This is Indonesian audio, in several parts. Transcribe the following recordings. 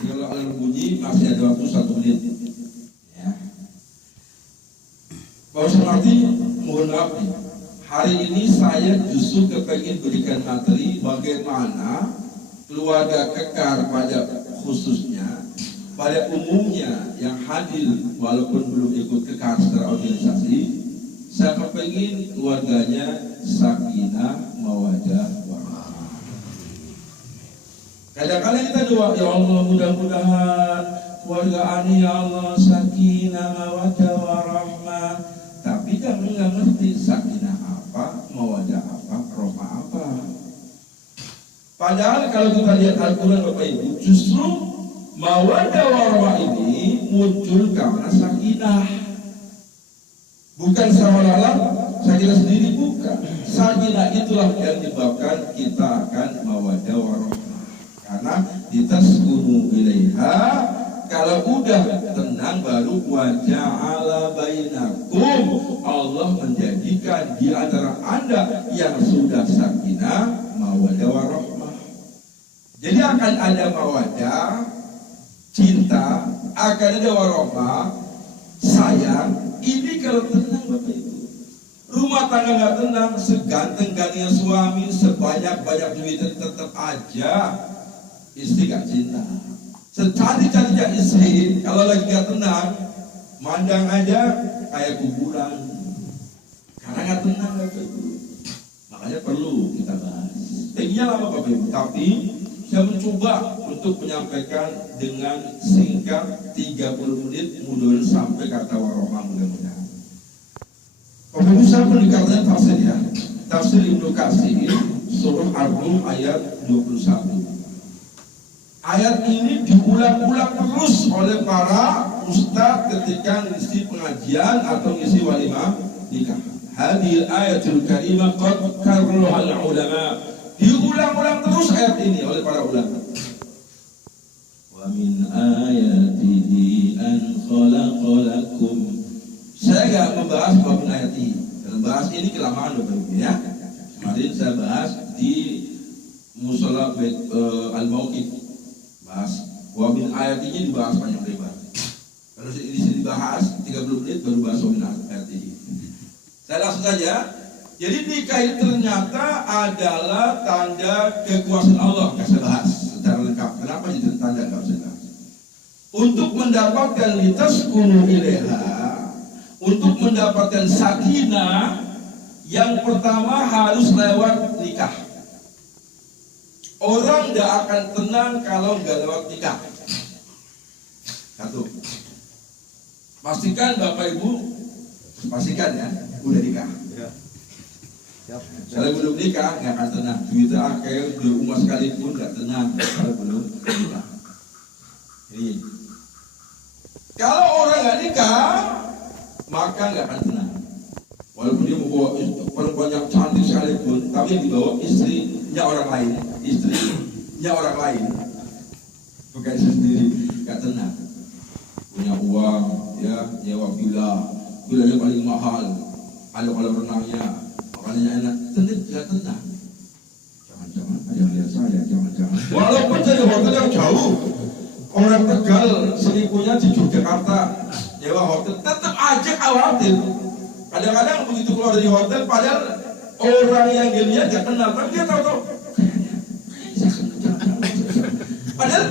Kalau alarm bunyi masih ada waktu 1 menit. Ya. Pak Ustaz Marti, mohon maaf nih. Hari ini saya justru kepengen berikan materi bagaimana keluarga kekar pada khususnya, pada umumnya yang hadir walaupun belum ikut kekar secara organisasi, saya kepengen keluarganya sakinah, mawaddah, warahmah. Kadang-kadang kita doa, ya Allah mudah-mudahan keluarga ani ya Allah sakinah, mawaddah, warahmah. Tapi kan nggak ngerti sakinah apa, mawaddah apa, rahmah apa. Padahal kalau kita lihat Al-Quran Bapak Ibu, justru mawaddah warahmah ini muncul karena sakinah. Bukan seolah-olah sakinah sendiri, bukan. Sakinah itulah yang menyebabkan kita akan mawaddah warahmah. Karena ditaskunu ilaiha, kalau udah tenang baru waja'ala bainakum, Allah menjadikan di antara Anda yang sudah sakinah mawaddah warahmah. Jadi akan ada mawaddah, cinta, akan ada warahmah, sayang. Ini kalau tenang Bapak Ibu. Rumah tangga nggak tenang, seganteng-gantengnya suami, sebanyak-banyak duitnya tetap aja istri gak cinta. Secantik-cantiknya istri, kalau lagi gak tenang, mandang aja kayak kuburan. Karena gak tenang Bapak Ibu. Makanya perlu kita bahas. Tingginya lama Bapak Ibu, tapi saya mencoba untuk menyampaikan dengan singkat 30 menit, mudah-mudahan sampai kata warahmah mudah-mudahan. Bapak Ibu, saya pendekatannya tafsir ya. Tafsir Ibnu Katsir, surah Ar-Rum ayat 21. Ayat ini diulang-ulang terus oleh para ustadz ketika ngisi pengajian atau ngisi walimah nikah. Hadil ayatul karimah qad karrahal ulama. Diulang-ulang terus ayat ini oleh para ulama. Wa min ayatihi an khalaqalakum. Saya enggak membahas bab ayat ini. Dalam bahas ini kelamaan Bapak Ibu ya. Kemarin saya bahas di Mushola Al-Mauqif. Bahas wa min ayat ini dibahas panjang lebar. Kalau di sini dibahas 30 menit baru bahas wa min ayat ini. Saya langsung saja. Jadi nikah itu ternyata adalah tanda kekuasaan Allah. Saya bahas secara lengkap. Kenapa jadi tanda kekuasaan? Untuk mendapatkan litaskunu ilaiha, untuk mendapatkan sakinah, yang pertama harus lewat nikah. Orang tidak akan tenang kalau nggak lewat nikah. Satu. Pastikan Bapak Ibu, pastikan ya, udah nikah. Kalau belum nikah nggak akan tenang. Duitnya kayak di rumah sekalipun nggak tenang kalau belum nikah. Ini. Kalau orang nggak nikah, maka nggak akan tenang. Walaupun dia membawa perempuan yang cantik sekalipun, tapi yang dibawa istrinya orang lain, istrinya orang lain, bukan istri sendiri, nggak tenang. Punya uang, ya, nyewa vilanya paling mahal, ada kolam renangnya. Makanya enak, tidak tenang. Jangan-jangan ada yang lihat saya, jangan-jangan. Walaupun saya hotel yang jauh, orang Tegal selingkuhnya di Yogyakarta, nyewa hotel, tetap aja khawatir. Kadang-kadang begitu keluar dari hotel, padahal orang yang dia lihat gak kenal, tapi dia tahu-tahu. Padahal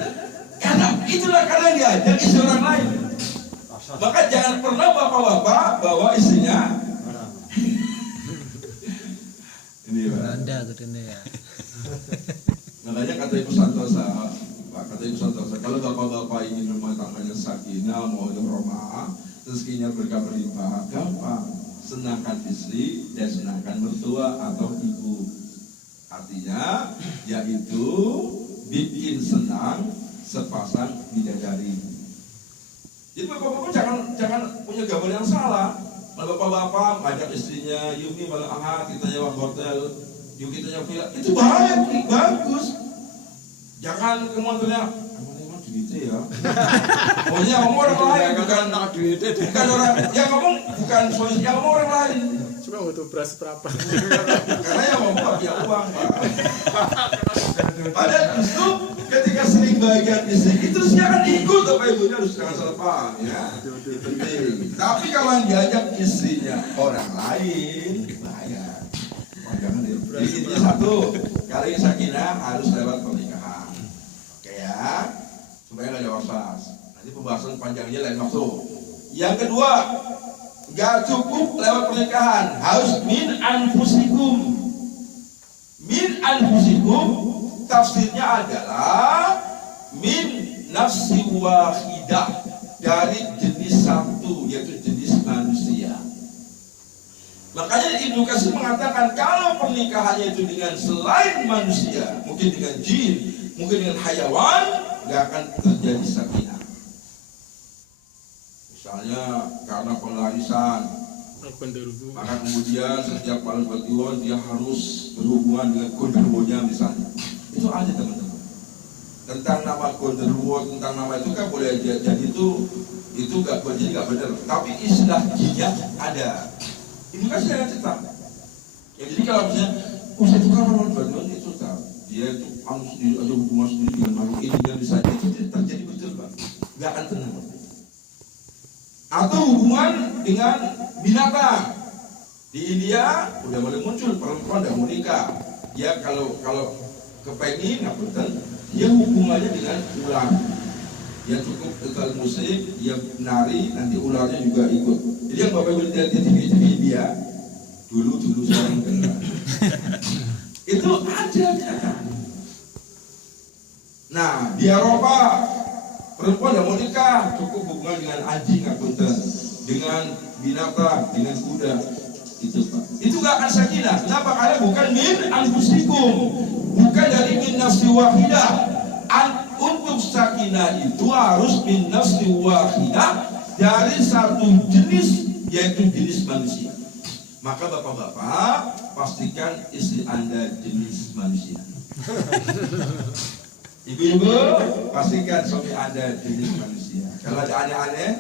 karena dia ajak istri orang lain. Maka jangan pernah bapak-bapak bawa istrinya. Ini Anda katanya ya. Makanya kata Ibu Santosa, kalau bapak-bapak ingin rumah tangganya sakinah, mawaddah warahmah, rezekinya berkah berlimpah, gampang. Senangkan istri dan senangkan mertua atau ibu. Artinya yaitu bikin senang sepasang bidadari. Jadi bapak-bapak jangan punya gambar yang salah. Kalau bapak-bapak ngajak istrinya, yuk nih malam ahad kita nyewa hotel, yuk kita nyewa villa, itu bagus. Jangan kemudian emang duitnya ya. Pokoknya ngomong orang lain, bukan orang yang ngomong bukan suami, yang ngomong orang lain. Cuma butuh beras berapa? Karena yang ngomong dia uang Pak. Padahal justru ketika sering bahagia istri itu silakan ikut, Bapak Ibunya harus jangan salah paham ya. Penting. Tapi kalau yang diajak istrinya orang lain, bahaya. Oh, jangan deh. Jadi intinya satu, kalau ingin sakinah harus lewat pernikahan. Oke ya, supaya nggak ada was-was. Nanti pembahasan panjangnya lain waktu. Yang kedua, nggak cukup lewat pernikahan, harus min anfusikum. Min anfusikum tafsirnya adalah min nafsi wahidah, dari jenis satu, yaitu jenis manusia. Makanya Ibnu Katsir mengatakan kalau pernikahannya itu dengan selain manusia, mungkin dengan jin, mungkin dengan hayawan, nggak akan terjadi sakinah. Misalnya karena pelarisan, maka kemudian setiap malam berjuang dia harus berhubungan dengan genderuwonya misalnya. Itu ada teman-teman. Tentang nama genderuwo, tentang nama itu kan boleh jadi itu nggak benar. Tapi istilah jinnya ada. Ini kan saya cerita. Ya, jadi kalau misalnya, saya itu kan orang berjuang itu tahu. Dia itu sendiri aja hubungan sendiri dengan makhluk ini dan bisa itu terjadi betul Pak. Nggak akan tenang. Atau hubungan dengan binatang. Di India udah mulai muncul perempuan dan mau nikah. Dia kalau kepengen ngapunten, dia hubungannya dengan ular. Dia cukup tegal musik, dia menari, nanti ularnya juga ikut. Jadi yang Bapak Ibu lihat di TV India, dulu sekarang enggak. Itu ada kan. Nah di Eropa perempuan yang mau nikah cukup hubungan dengan anjing ngapunten, dengan binatang, dengan kuda. Itu Pak. Itu gak akan sakinah. Kenapa? Karena bukan min anfusikum, bukan dari min nafsi wahidah. Untuk sakinah itu harus min nafsi wahidah, dari satu jenis, yaitu jenis manusia. Maka bapak-bapak pastikan istri Anda jenis manusia. Ibu-ibu pastikan suami Anda jenis manusia. Kalau ada aneh-aneh,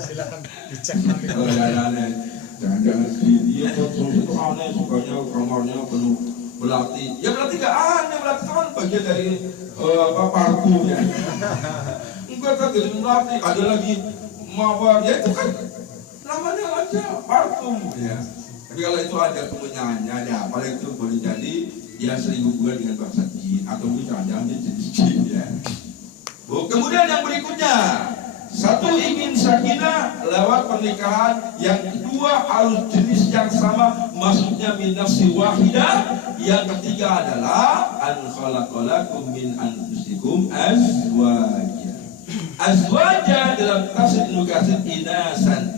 silakan dicek nanti. kalau ada aneh-aneh, jangan dia kok itu aneh, sukanya kamarnya penuh belati. Ya belati gak aneh, belati itu kan bagian dari parfumnya. Enggak kan jadi belati, ada lagi mawar, ya itu kan namanya aja parfum ya. Tapi kalau itu ada kemenyangannya, ya paling itu boleh jadi dia sering hubungan dengan bangsa jin atau mungkin jangan-jangan dia jenis jin ya. Kemudian yang berikutnya, satu ingin sakinah lewat pernikahan, yang kedua harus jenis yang sama, maksudnya min nafsi wahidah. Yang ketiga adalah an khalaqalakum min anfusikum azwaja. Azwaja dalam tafsir Ibnu Katsir inasan.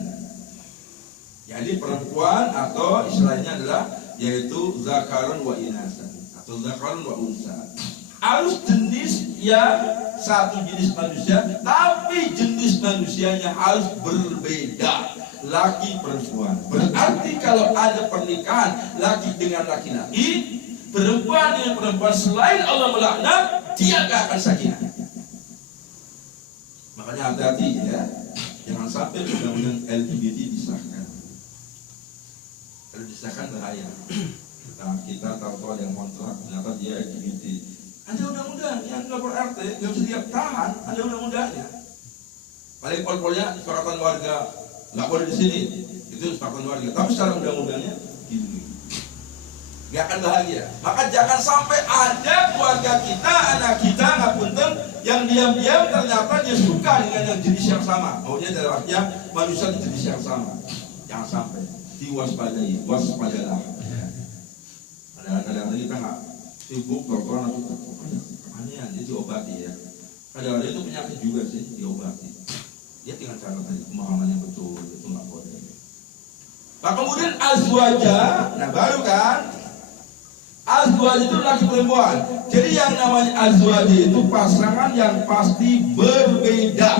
Jadi perempuan atau istilahnya adalah yaitu zakarun wa inasan atau zakarun wa unsa. Harus jenis yang satu jenis manusia, tapi jenis manusianya harus berbeda, laki perempuan. Berarti kalau ada pernikahan laki dengan laki-laki, perempuan dengan perempuan, selain Allah melaknat, dia gak akan sakinah. Makanya hati-hati ya, jangan sampai undang-undang LGBT disahkan. Kalau disahkan bahaya. Nah, kita tahu ada yang kontrak, ternyata dia LGBT. Ada undang-undang yang lapor RT, nggak bisa dia tahan, ada undang-undangnya. Paling pol-polnya kesepakatan warga, nggak boleh di sini, itu kesepakatan warga. Tapi secara undang-undangnya gini, nggak akan bahagia. Maka jangan sampai ada keluarga kita, anak kita, ngapunten, yang diam-diam ternyata dia suka dengan yang jenis yang sama. Maunya dalam artinya manusia di jenis yang sama. Jangan sampai, diwaspadai, waspadalah. Kadang-kadang kita nggak sibuk dokter atau keanian, dia diobati ya. Kadang-kadang itu penyakit juga sih, diobati. Dia tinggal cara tadi pemahaman yang betul, itu nggak boleh. Nah kemudian azwaja, nah baru kan azwaja itu laki perempuan. Jadi yang namanya azwaja itu pasangan yang pasti berbeda.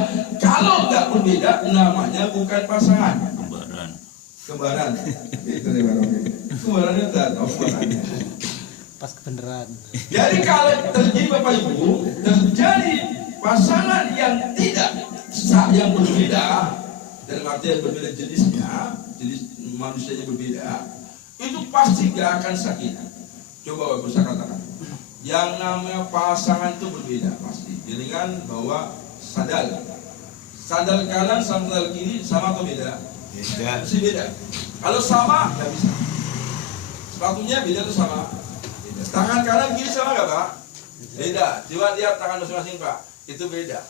Kalau nggak berbeda, namanya bukan pasangan. Kembaran. Itu nih baru. Kembaran itu tahu kembarannya. Pas kebenaran. Jadi kalau terjadi Bapak Ibu, terjadi pasangan yang yang berbeda, dalam artian berbeda jenisnya, jenis manusianya berbeda, itu pasti gak akan sakinah. Coba Bapak saya katakan, Yang namanya pasangan itu berbeda pasti. Dengan bawa sandal. Sandal kanan sama sandal kiri sama atau beda? Beda. Mesti beda. Kalau sama nggak bisa. Sepatunya beda tuh sama. Beda. Tangan kanan kiri sama nggak Pak? Beda. Coba lihat tangan masing-masing Pak. Itu beda.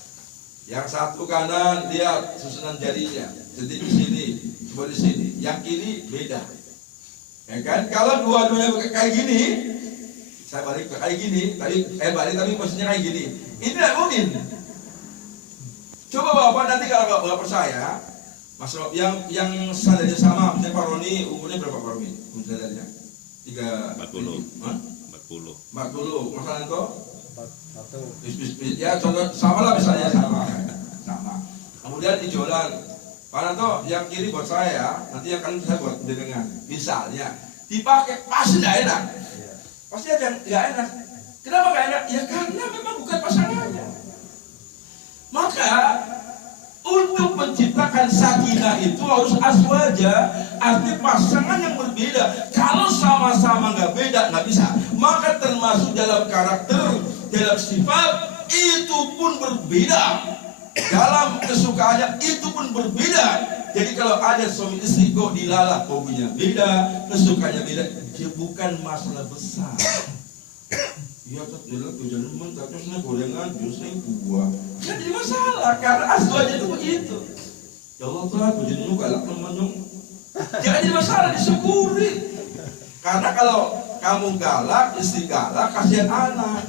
Yang satu kanan lihat susunan jarinya. Jadi di sini, coba di sini. Yang kiri beda. Ya kan? Kalau dua-duanya kayak gini, saya balik ke kayak gini, balik tapi posisinya kayak gini. Ini tidak mungkin. Coba Bapak nanti kalau nggak percaya, Mas Rob, yang sandalnya sama, misalnya Pak Roni, umurnya berapa Pak Roni? Umur sandalnya? 40. 40. Mas Anto? 41. Ya contoh sama lah misalnya sama. Kemudian ijolan, Pak Anto yang kiri buat saya ya, nanti yang kanan saya buat dengan. Misalnya dipakai pasti tidak enak. Pasti ada yang nggak enak. Kenapa nggak enak? Ya karena memang bukan pasangannya. Maka untuk menciptakan sakinah itu harus aswaja, arti pasangan yang berbeda. Kalau sama-sama nggak beda nggak bisa. Maka termasuk dalam karakter, dalam sifat itu pun berbeda. Dalam kesukaannya itu pun berbeda. Jadi kalau ada suami istri kok dilalah hobinya beda, kesukaannya beda, dia bukan masalah besar. Iya tak jelas berjalan mentaknya gorengan jusnya buah. Jadi masalah karena asal aja itu begitu. Ya Allah Tuhan berjalan galak teman-teman. Jangan jadi masalah, disyukuri. Karena kalau kamu galak, istri galak, kasihan anak.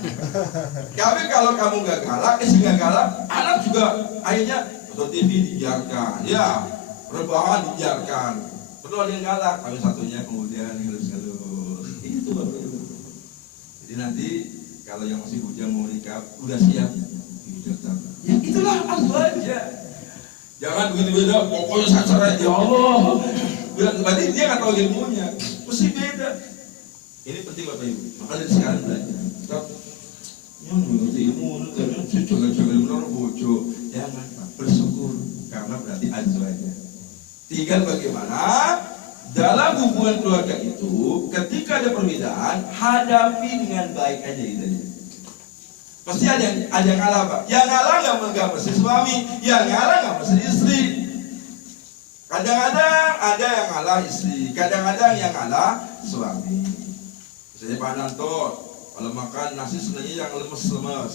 Tapi kalau kamu nggak galak, istri nggak galak, anak juga akhirnya nonton TV dibiarkan, ya rebahan dibiarkan. Perlu ada yang galak, tapi satunya kemudian ngelus-ngelus. Itu baru. Jadi nanti kalau yang masih bujang mau nikah udah siap, ya itulah aja. Jangan begitu beda, pokoknya saya cerai ya Allah. Berarti dia nggak tahu ilmunya, mesti beda. Ini penting Bapak Ibu. Maka dari sekarang belajar. Stop. Yang mengerti ilmu, jangan jaga-jaga benar bojo. Jangan bersyukur karena berarti aja. Tinggal bagaimana dalam hubungan keluarga itu, ketika ada perbedaan, hadapi dengan baik aja gitu. Pasti ada yang ngalah Pak. Yang ngalah nggak mesti suami, yang ngalah nggak mesti istri. Kadang-kadang ada yang ngalah istri, kadang-kadang yang ngalah suami. Misalnya Pak Nanto, kalau makan nasi sebenarnya yang lemes-lemes,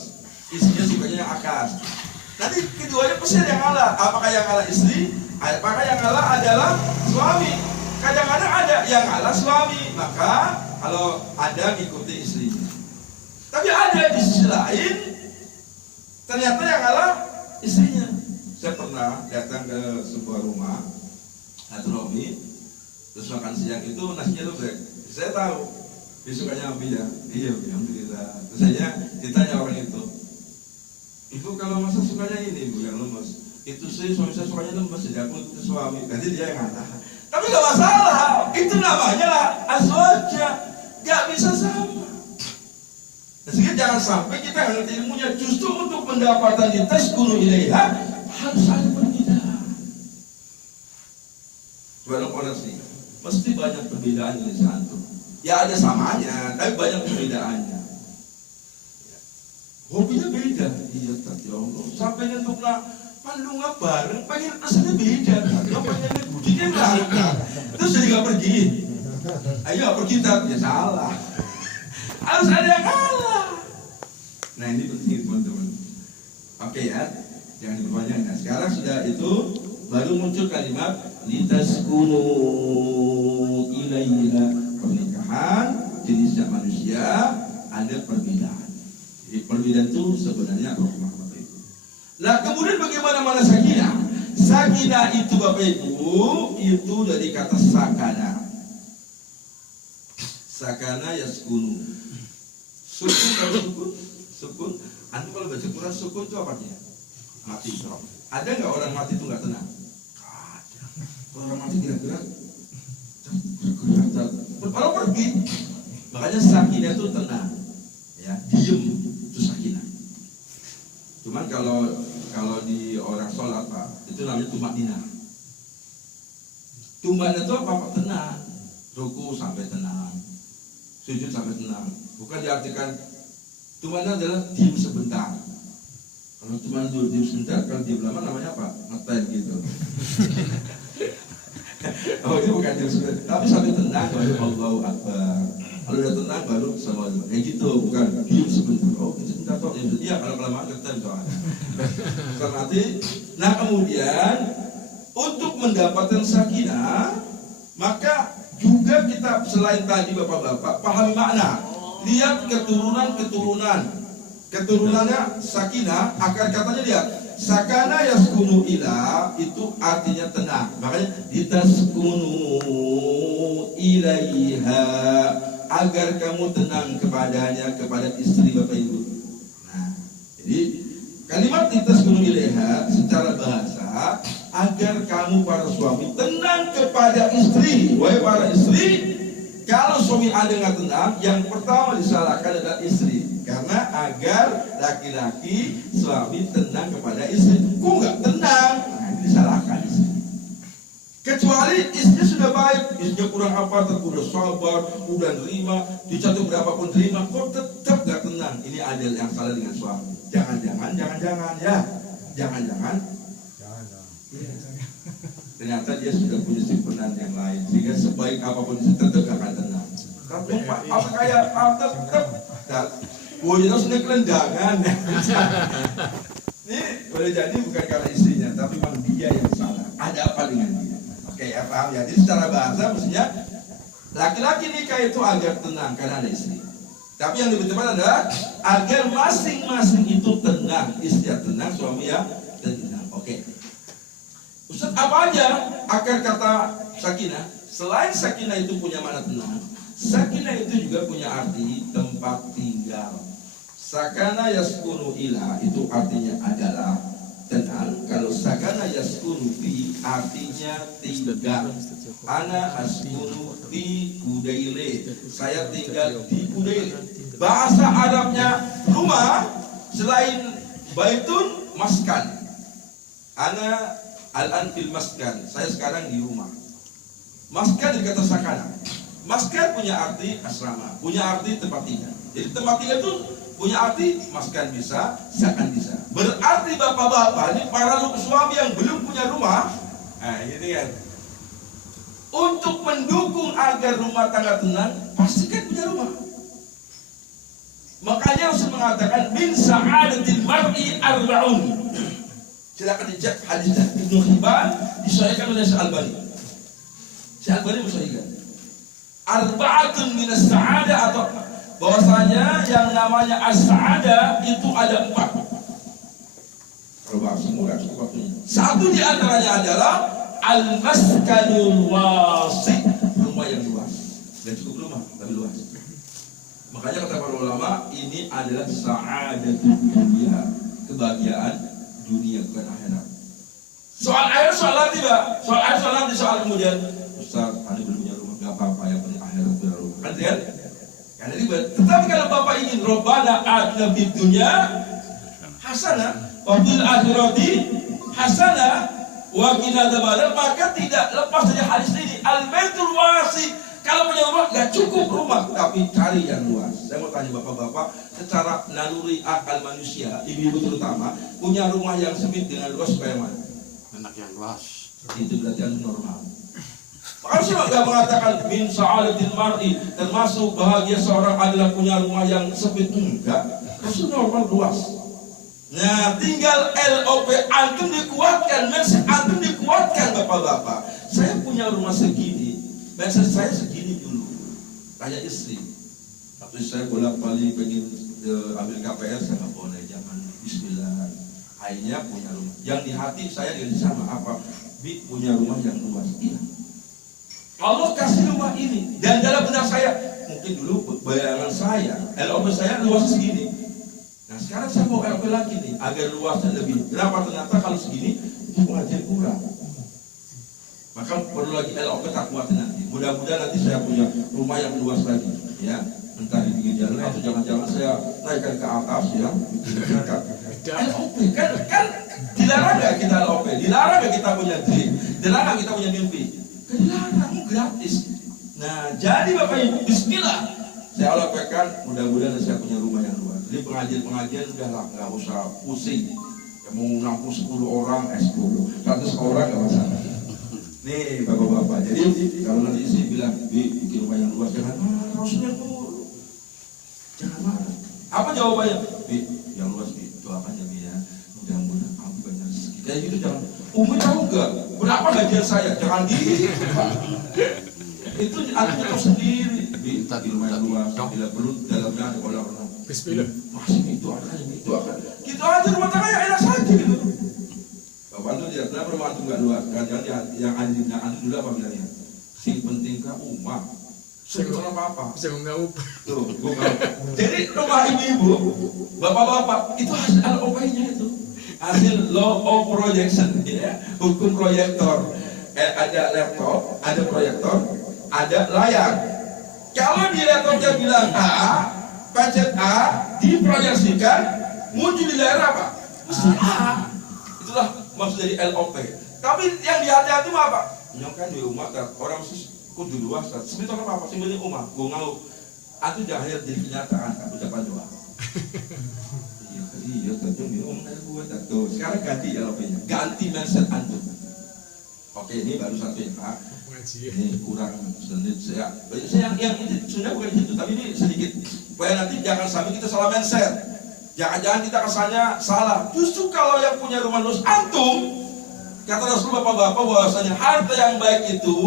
istrinya sukanya yang akas. Nanti keduanya pasti ada yang ngalah. Apakah yang ngalah istri? Apakah yang ngalah adalah suami? Kadang-kadang ada yang ngalah suami, maka kalau ada ngikuti istrinya. Tapi ada di sisi lain, ternyata yang ngalah istrinya. Saya pernah datang ke sebuah rumah, Romi, terus makan siang itu nasinya lembek. Saya tahu, dia sukanya ambil ya, iya, alhamdulillah. Terus saya ditanya orang itu, ibu kalau masa sukanya ini bu yang lemes, itu sih suami saya sukanya lemes, jadi aku itu suami, nanti dia yang ngalah. Tapi gak masalah, itu namanya lah azwaja, gak bisa sama. Sehingga jangan sampai kita ngerti ilmunya, justru untuk pendapatan di tes guru ilaiha harus ada perbedaan. Coba koreksi, mesti banyak perbedaan dari satu. Ya ada samanya, tapi banyak perbedaannya. Hobinya beda, iya tadi Allah. Sampai nyentuklah pandungan bareng, pengen rasanya beda. Kalau pengen budinya berangkat, terus jadi nggak pergi. Ayo nggak pergi ya salah. Harus ada yang kalah. Nah ini penting teman-teman. Oke ya, jangan diperpanjang. Nah sekarang sudah itu baru muncul kalimat litaskunu ilaiha. Pernikahan jenisnya manusia ada perbedaan. Jadi perbedaan itu sebenarnya rahmah Bapak Ibu. Nah kemudian bagaimana mana sakinah? Sakinah itu Bapak Ibu itu dari kata sakana. Sakana yaskunu. Sukun kalau sukun. Antum kalau baca Quran sukun itu apa dia? Mati. Ada nggak orang mati itu nggak tenang? Ada. Orang mati gerak-gerak. Kalau pergi, makanya sakinah itu tenang, ya, diem itu sakinah. Cuman kalau di orang sholat Pak, itu namanya tumakninah. Tumakninah itu apa? Tenang, ruku sampai tenang, sujud sampai tenang. Bukan diartikan Tumannya adalah diam sebentar. Kalau cuma diam sebentar, kalau diam lama namanya apa? Ngetem gitu. Oh itu bukan diam sebentar, tapi sambil tenang baru Allahu Akbar. Kalau udah tenang baru Assalamualaikum. Gitu, bukan diam sebentar. Oh sebentar toh, iya kalau kelamaan ngetem soalnya. Nanti, nah kemudian untuk mendapatkan sakinah, maka juga kita selain tadi bapak-bapak pahami makna. Lihat keturunannya sakinah, akar katanya lihat sakana yaskunu ila itu artinya tenang, makanya ditaskunu ilaiha agar kamu tenang kepadanya, kepada istri bapak ibu. Nah, jadi kalimat ditaskunu ilaiha secara bahasa agar kamu para suami tenang kepada istri. Wahai para istri, kalau suami Anda nggak tenang, yang pertama disalahkan adalah istri. Karena agar laki-laki suami tenang kepada istri, kok nggak tenang? Nah ini disalahkan istri. Kecuali istrinya sudah baik, istrinya kurang apa, udah sabar, udah terima, dijatuh berapapun terima, kok tetap nggak tenang? Ini ada yang salah dengan suami. Jangan-jangan ya, jangan-jangan. Ternyata dia sudah punya simpenan yang lain, sehingga sebaik apapun itu tetap gak akan tenang. Tapi apa kayak tetap wujudnya sudah kelendangan. Ini boleh jadi bukan karena istrinya, tapi memang dia yang salah. Ada apa dengan dia? Oke ya, paham ya. Jadi secara bahasa mestinya laki-laki nikah itu agar tenang karena ada istri. Tapi yang lebih tepat adalah agar masing-masing itu tenang, istri tenang, suami ya tenang. Oke. Ustaz, apa aja akar kata sakinah? Selain sakinah itu punya makna tenang, sakinah itu juga punya arti tempat tinggal. Sakana yaskunu ila itu artinya adalah tenang. Kalau sakana yaskunu fi artinya tinggal. Ana askunu fi Kudaile. Saya tinggal di Kudaile. Bahasa Arabnya rumah selain baitun maskan. Ana al-an fil maskan. Saya sekarang di rumah. Maskan dari kata sakana. Maskan punya arti asrama, punya arti tempat tinggal. Jadi tempat tinggal itu punya arti maskan bisa, sakan bisa. Berarti bapak-bapak ini para suami yang belum punya rumah, nah ini kan. Untuk mendukung agar rumah tangga tenang, pastikan punya rumah. Makanya Rasul mengatakan min sa'adatil mar'i arba'un. Silakan dicek hadis Ibnu Hibban disahihkan oleh Syekh Albani. Syekh Albani mensahihkan. Arba'atun minas sa'adah atau bahwasanya yang namanya as-sa'adah itu ada 4. Kalau bahas semua enggak cukup waktunya. Satu di antaranya adalah al-maskanul wasi', rumah yang luas. Dan cukup rumah tapi luas. Makanya kata para ulama ini adalah sa'adatul dunia, kebahagiaan dunia bukan akhirat. Soal akhirat soal nanti, Pak. Soal akhirat soal nanti, soal kemudian Ustaz, Anda belum punya rumah, enggak apa-apa, yang penting akhirat punya rumah. Kan lihat? Kan ribet. Tetapi kalau Bapak ingin Rabbana atina fid dunya hasanah wa fil akhirati hasanah wa qina adzabannar, maka tidak lepas dari hadis ini al-baitul wasi'. Kalau punya rumah enggak cukup rumah, tapi cari yang luas. Saya mau tanya bapak-bapak, secara naluri akal manusia, ibu-ibu terutama, punya rumah yang sempit dengan luas supaya mana? Anak yang luas. Itu berarti yang normal. Maka siapa enggak mengatakan min sa'alatil mar'i, termasuk bahagia seorang adalah punya rumah yang sempit? Enggak. Itu normal luas. Nah, tinggal LOP antum dikuatkan, mensik antum dikuatkan bapak-bapak. Saya punya rumah segini, mensik saya segini dulu. Tanya istri. Waktu saya bolak-balik pengen ambil KPR, saya nggak boleh, jangan. Bismillah. Akhirnya punya rumah. Yang di hati saya dengan sama apa? Bi punya rumah yang luas. Iya. Allah kasih rumah ini, dan dalam benak saya mungkin dulu bayangan saya LOP saya luas segini. Nah sekarang saya mau LOP lagi nih agar luasnya lebih. Kenapa? Ternyata kalau segini itu pengajian kurang, maka perlu lagi LOP tak kuat nanti. Mudah-mudahan nanti saya punya rumah yang luas lagi, ya. Entah di pinggir jalan atau jangan-jangan saya naikkan ke atas, ya. LOP kan dilarang nggak kita LOP? Dilarang nggak kita punya dream? Dilarang nggak kita punya mimpi? Dilarang, gratis. Nah, jadi Bapak Ibu, bismillah. Saya alokkan, mudah-mudahan saya punya rumah yang luas. Jadi pengajian udahlah, nggak usah pusing. Ya, mau nampung 10 orang, 10, 100 orang nggak masalah. Nih bapak-bapak, jadi kalau nanti istri bilang, bikin rumah yang luas, jangan marah, Rasulnya dulu. Jangan marah. Apa jawabannya? Yang luas, doakan ya, ya. Mudah-mudahan aku banyak rezeki. Kayak gitu jangan. Umi tahu nggak? Berapa gajian saya? Jangan gitu, Pak. Itu artinya tahu sendiri. Di rumah yang luas, bila perlu dalamnya ada orang-orang. Bismillah. Masih itu akan. Gitu aja rumah tangga yang enak saja gitu. Bapak itu lihat, kenapa rumah itu nggak luas? Jangan yang anjing dulu apa bilangnya? Si penting ke umat. Sebetulnya apa-apa. Bisa menggaup. Tuh, bukan. Jadi rumah ibu-ibu, bapak-bapak itu hasil LOP-nya itu. Hasil law of projection, ya, hukum proyektor. Ada laptop, ada proyektor, ada layar. Kalau di laptopnya bilang A, pencet A, diproyeksikan, muncul di layar apa? Mesti A. Itulah maksud dari LOP. Tapi yang di hati-hati mah apa? Nyongkan di umat orang mesti kudu luas. Sebetulnya apa? Sebenarnya umat, gue ngau. Itu jangan hanya jadi kenyataan, ucapan doa. Iya, tentu minum gue tuh. Sekarang ganti LOP-nya, ganti mindset antum. Oke, ini baru satu ya Pak. Ini kurang sedikit saya yang ini sudah bukan itu, tapi ini sedikit. Supaya nanti jangan sampai kita salah mindset. Jangan-jangan kita kesannya salah. Justru kalau yang punya rumah luas antum, kata Rasul bapak-bapak bahwasanya harta yang baik itu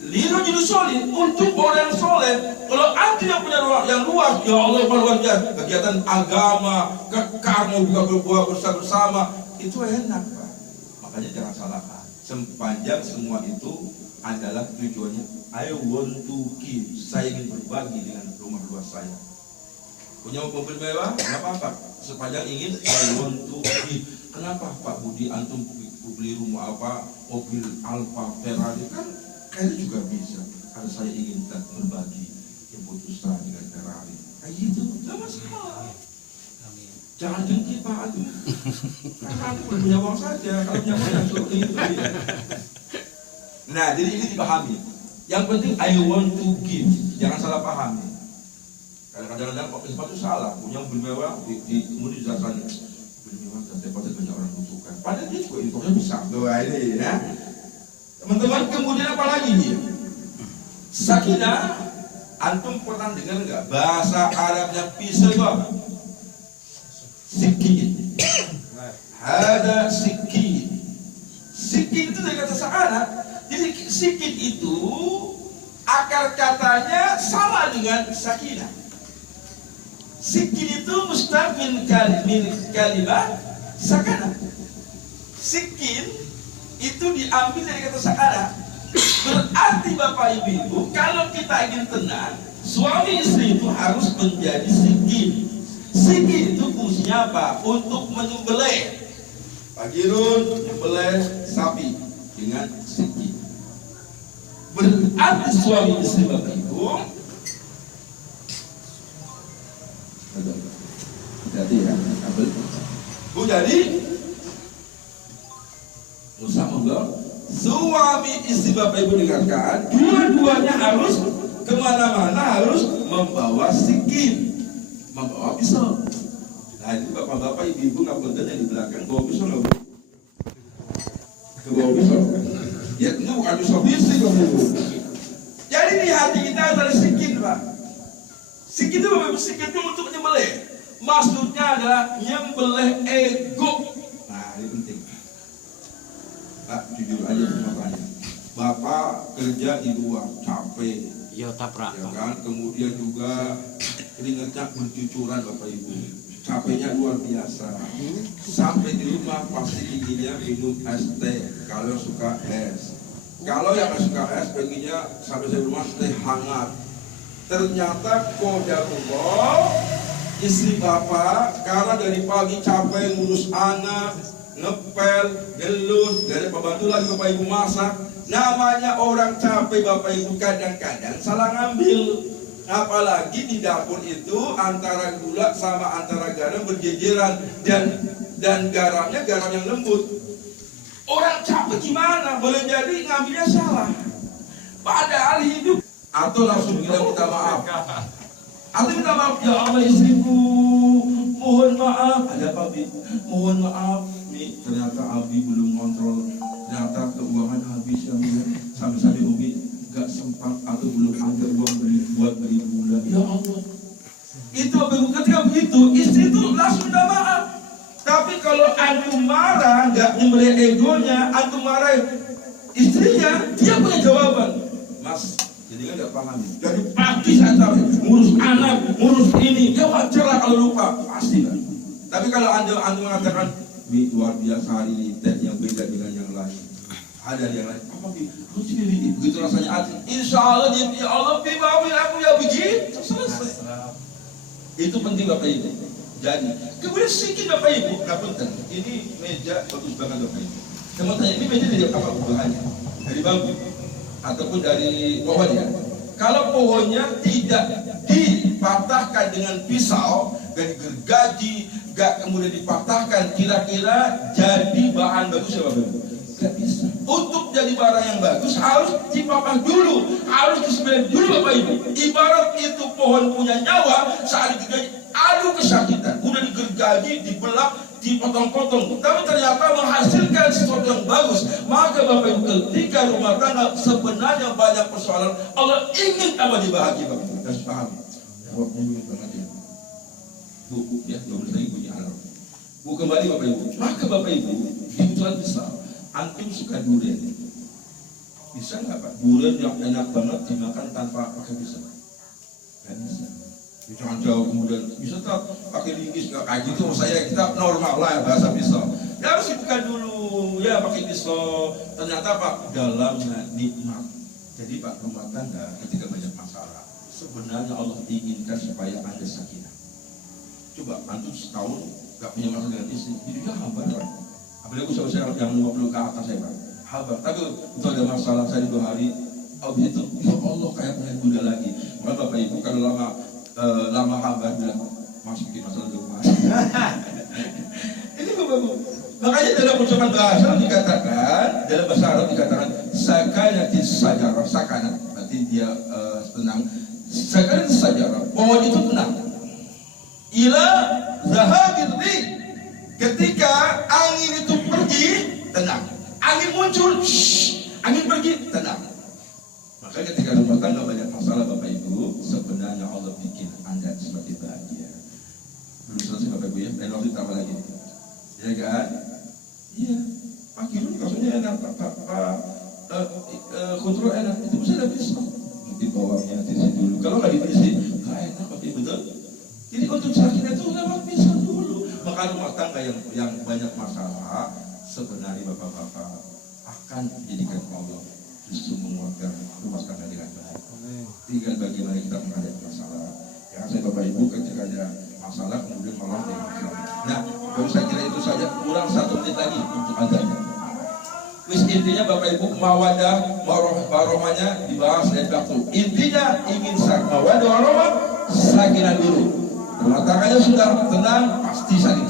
lirujul solid untuk orang soleh. Kalau antum yang punya rumah yang luas, ya Allah luar biasa. Kegiatan agama, kamu juga berbuat bersama-sama, itu enak Pak. Makanya jangan salahkan. Sepanjang semua itu adalah tujuannya I want to give, saya ingin berbagi dengan rumah luas saya. Punya mobil mewah, nggak apa-apa. Sepanjang ingin I want to give. Kenapa Pak Budi antum beli rumah apa, mobil Alfa, Ferrari, kan kayaknya juga bisa. Karena saya ingin berbagi yang putuslah dengan Ferrari. Kayak gitu, nggak masalah. Jangan dengki Pak Adu. Karena aku punya uang saja. Kalau punya uang yang suruh itu ya. Nah, jadi ini dipahami. Yang penting I want to give. Jangan salah pahami. Kadang-kadang kok itu salah. Punya mobil mewah, kemudian dijelasan mobil mewah dan pasti banyak orang butuhkan. Padahal dia juga impornya bisa. Doa ini ya. Teman-teman, kemudian apa lagi nih? Sakinah. Antum pernah dengar nggak bahasa Arabnya pisau itu apa? Sikin. Ada sikin. Sikin itu dari kata sakana. Jadi sikin itu akar katanya sama dengan sakinah. Sikin itu mustaq min kalimah sakana. Sikin itu diambil dari kata sakana. Berarti Bapak Ibu, kalau kita ingin tenang, suami istri itu harus menjadi sikin. Sikin itu fungsinya apa? Untuk menyembelih. Pak Girun menyembelih sapi dengan sikin. Berarti suami istri Bapak Ibu. Jadi ya, Bu jadi usah enggak. Suami istri Bapak Ibu dengarkan, dua-duanya harus kemana-mana harus membawa sikin. Membawa pisau. Nah ini bapak-bapak, ibu-ibu nggak penting yang di belakang bawa pisau nggak boleh. Bawa pisau. Ya itu bukan pisau fisik ibu. Jadi di hati kita ada sikin Pak. Sikin itu bapak sikin itu untuk nyembelih. Maksudnya adalah nyembelih ego. Nah ini penting. Pak jujur aja sama tanya. Bapak kerja di luar capek. Iya taprak. Ya kan, kemudian juga keringatnya bercucuran Bapak Ibu, capeknya luar biasa. Sampai di rumah pasti inginnya minum es teh. Kalau suka es, kalau yang nggak suka es, pengennya sampai di rumah teh hangat. Ternyata kodarullah istri Bapak karena dari pagi capek ngurus anak, ngepel, gelus, dari pembantu lagi Bapak Ibu masak. Namanya orang capek Bapak Ibu kadang-kadang salah ngambil. Apalagi di dapur itu antara gula sama antara garam berjejeran dan garamnya garam yang lembut. Orang capek gimana? Boleh jadi ngambilnya salah. Padahal hidup atau langsung bilang minta maaf. Atau minta maaf, ya Allah istriku, mohon maaf. Ada apa, Bi? Mohon maaf, Mi. Ternyata Abi belum kontrol. Ternyata keuangan habis ya, Mi. Sampai-sampai Umi gak sempat atau belum ada uang buat beli gula. Ya Allah. Itu ketika begitu, istri itu langsung minta maaf. Tapi kalau antum marah, gak nyembelih egonya, antum marah istrinya, dia punya jawaban. Mas, jadi kan gak paham. Dari pagi saya tahu ngurus anak, ngurus ini, ya wajar lah kalau lupa, pasti kan. Tapi kalau antum mengatakan, Mi, luar biasa hari ini, teh yang beda dengan yang lain. Ada yang lain, apa Bi? Lu sendiri, begitu rasanya hati. Insya Allah, ya Allah, Bi, maafin aku ya begitu, selesai. Itu penting Bapak Ibu. Jadi, kemudian sedikit Bapak Ibu, nggak penting. Ini meja bagus banget Bapak Ibu. Saya mau tanya, ini meja dari apa bahannya? Dari bambu ataupun dari pohon ya? Kalau pohonnya tidak dipatahkan dengan pisau, gak digergaji, gak kemudian dipatahkan, kira-kira jadi bahan bagus ya Bapak Ibu? Gak bisa. Untuk jadi barang yang bagus harus dipapah dulu, harus disembelih dulu Bapak Ibu. Ibarat itu pohon punya nyawa, saat digergaji, aduh kesakitan, udah digergaji, dibelah, dipotong-potong, tapi ternyata menghasilkan sesuatu yang bagus. Maka Bapak Ibu, ketika rumah tangga sebenarnya banyak persoalan, Allah ingin abadi bahagia Bapak Ibu. Harus paham. Jawabnya ingin banget ya. Bu, ya, 12 lagi bunyi alarm. Bu kembali Bapak Ibu. Maka Bapak Ibu, kebetulan besar. Antum suka durian? Bisa nggak Pak? Durian yang enak banget dimakan tanpa pakai pisau? Nggak bisa. Jangan jauh kemudian bisa tak pakai linggis nggak kayak gitu. Kita normal lah ya bahasa pisau. Ya harus dibuka dulu ya pakai pisau. Ternyata Pak dalamnya nikmat. Jadi Pak rumah tangga ketika banyak masalah, sebenarnya Allah inginkan supaya ada sakinah. Coba antum setahun nggak punya masalah dengan istri, hidupnya hambar Pak. Apalagi usaha yang 50 ke atas saya Pak, habar. Tapi itu ada masalah saya 2 hari, habis itu ya Allah kayak punya bunda lagi. Maka Bapak Ibu kalau lama habar bilang Mas bikin masalah di rumah. Ini Bapak Ibu. Makanya dalam ucapan bahasa dikatakan, dalam bahasa Arab dikatakan sakanatis sajarah, sakanat berarti dia tenang. Sakanatis sajarah, pohon itu tenang. Ila zahabir rih. Ketika angin itu pergi, tenang. Angin muncul, angin pergi, tenang. Maka ketika rumah tangga banyak masalah Bapak Ibu, sebenarnya Allah bikin Anda seperti bahagia. Belum selesai Bapak Ibu ya, dan waktu tambah lagi. Ya kan? Iya. Pak Kirun kasusnya enak, Pak kontrol enak. Itu bisa ada bisa. Mungkin bawangnya nanti dulu. Kalau nggak diberisi, nggak enak Bapak Ibu betul. Jadi untuk sakit itu lewat bisa dulu. Maka rumah tangga yang banyak masalah sebenarnya bapak-bapak akan dijadikan Allah justru menguatkan rumah tangga dengan baik. Tinggal bagaimana kita menghadapi masalah. Ya saya Bapak Ibu ketika ada masalah kemudian Allah yang masalah. Nah, baru saya kira itu saja, kurang 1 menit lagi untuk adanya. Wis intinya Bapak Ibu mawadah warahmahnya dibahas dan waktu. Intinya ingin mawadah warahmah sakinah dulu. Rumah tangganya sudah tenang, pasti sakit.